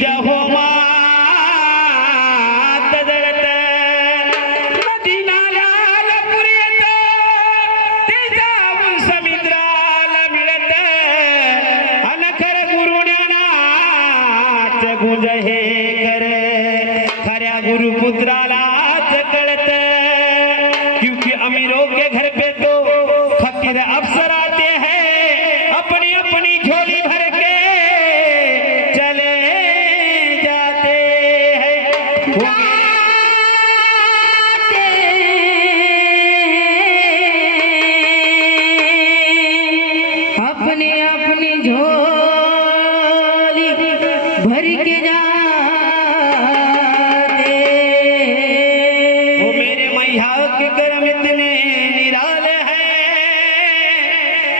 तुझ्या होमा गुज हे कर. खऱ्या गुरुपुत्रालाच कळत. क्योंकि अमीरों घर पे तो फकीर अब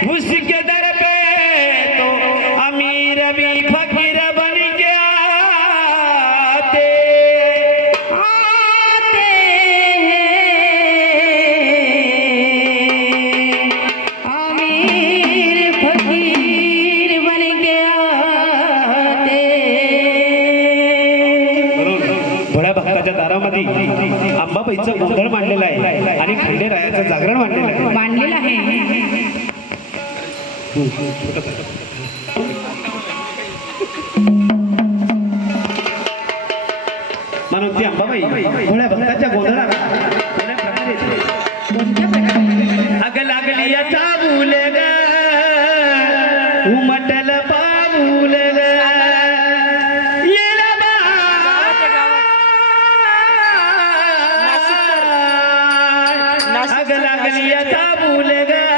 उसके दर पे तो अमीर भी फकीर बन गया आते आते अमीर फकीर थोड्या भक्ताच्या दारामध्ये आंबाबाईचं गोंधळ मांडलेलं आहे आणि खंडेरायाचं जागरण मांडलेलं आहे. मांडलेलं आहे. मनोती अंबाबाई भोळ्या भक्ताच्या गोंधळात अग लागली याचा बोल उमटल पाऊल अग लागली याचा बोल ग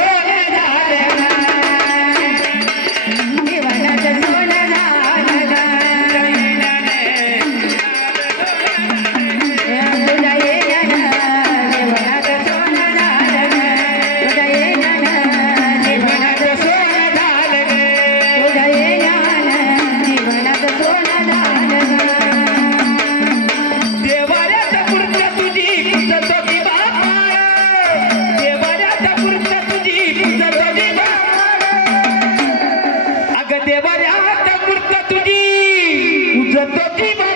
देवाऱ्या मूर्त तुझी. उजतो की